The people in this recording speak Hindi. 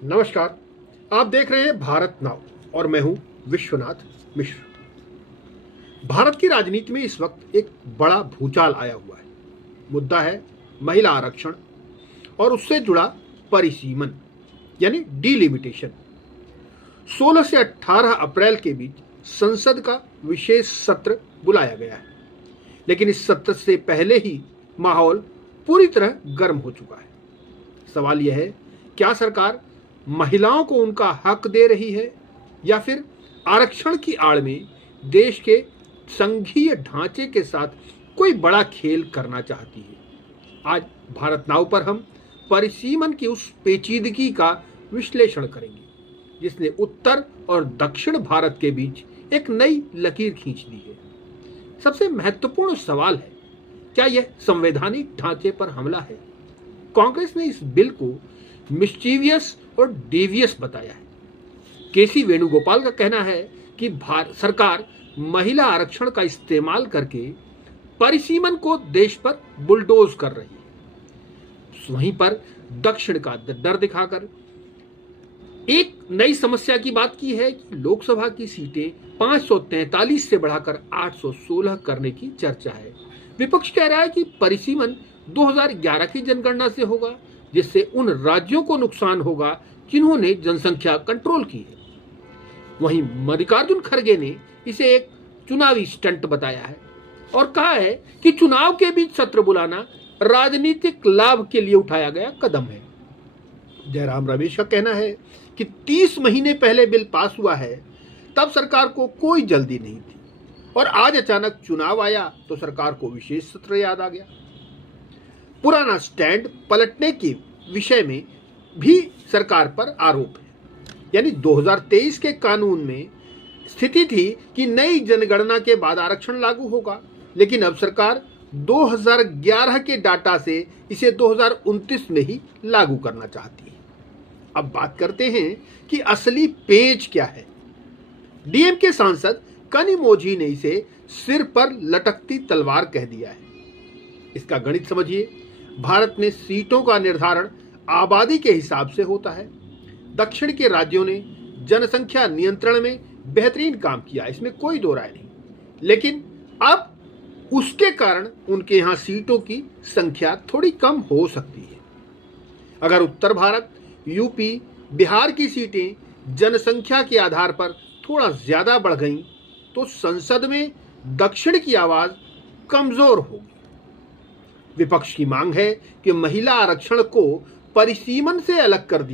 नमस्कार। आप देख रहे हैं भारत नाउ और मैं हूं विश्वनाथ मिश्र। भारत की राजनीति में इस वक्त एक बड़ा भूचाल आया हुआ है। मुद्दा है महिला आरक्षण और उससे जुड़ा परिसीमन यानी डिलिमिटेशन। 16 से 18 अप्रैल के बीच संसद का विशेष सत्र बुलाया गया है, लेकिन इस सत्र से पहले ही माहौल पूरी तरह गर्म हो चुका है। सवाल यह है, क्या सरकार महिलाओं को उनका हक दे रही है या फिर आरक्षण की आड़ में देश के संघीय ढांचे के साथ कोई बड़ा खेल करना चाहती है? आज भारत नाउ पर हम परिसीमन की उस पेचीदगी का विश्लेषण करेंगे जिसने उत्तर और दक्षिण भारत के बीच एक नई लकीर खींच दी है। सबसे महत्वपूर्ण सवाल है, क्या यह संवैधानिक ढांचे पर हमला है? कांग्रेस ने इस बिल को मिस्चीवियस और डेवियस बताया है। केसी वेणुगोपाल का कहना है कि सरकार महिला आरक्षण का इस्तेमाल करके परिसीमन को देश पर बुलडोज कर रही है। वहीं पर दक्षिण का डर दिखाकर एक नई समस्या की बात की है कि लोकसभा की सीटें 543 से बढ़ाकर 816 करने की चर्चा है। विपक्ष कह रहा है कि परिसीमन 2011 की जनगणना से होगा, जिससे उन राज्यों को नुकसान होगा जिन्होंने जनसंख्या कंट्रोल की है। वहीं मल्लिकार्जुन खड़गे ने इसे एक चुनावी स्टंट बताया है और कहा है कि चुनाव के बीच सत्र बुलाना राजनीतिक लाभ के लिए उठाया गया कदम है। जयराम रमेश का कहना है कि 30 महीने पहले बिल पास हुआ है, तब सरकार को कोई जल्दी नहीं थी और आज अचानक चुनाव आया तो सरकार को विशेष सत्र याद आ गया। पुराना स्टैंड पलटने के विषय में भी सरकार पर आरोप है। यानी 2023 के कानून में स्थिति थी कि नई जनगणना के बाद आरक्षण लागू होगा, लेकिन अब सरकार 2011 के डाटा से इसे 2029 में ही लागू करना चाहती है। अब बात करते हैं कि असली पेच क्या है। डीएमके सांसद कनिमोझी ने इसे सिर पर लटकती तलवार कह दिया है। इसका गणित समझिए। भारत में सीटों का निर्धारण आबादी के हिसाब से होता है। दक्षिण के राज्यों ने जनसंख्या नियंत्रण में बेहतरीन काम किया, इसमें कोई दो राय नहीं, लेकिन अब उसके कारण उनके यहां सीटों की संख्या थोड़ी कम हो सकती है। अगर उत्तर भारत, यूपी, बिहार की सीटें जनसंख्या के आधार पर थोड़ा ज्यादा बढ़ गईं, तो संसद में दक्षिण की आवाज कमजोर होगी। विपक्ष की मांग है कि महिला आरक्षण को परिसीमन से अलग कर दिया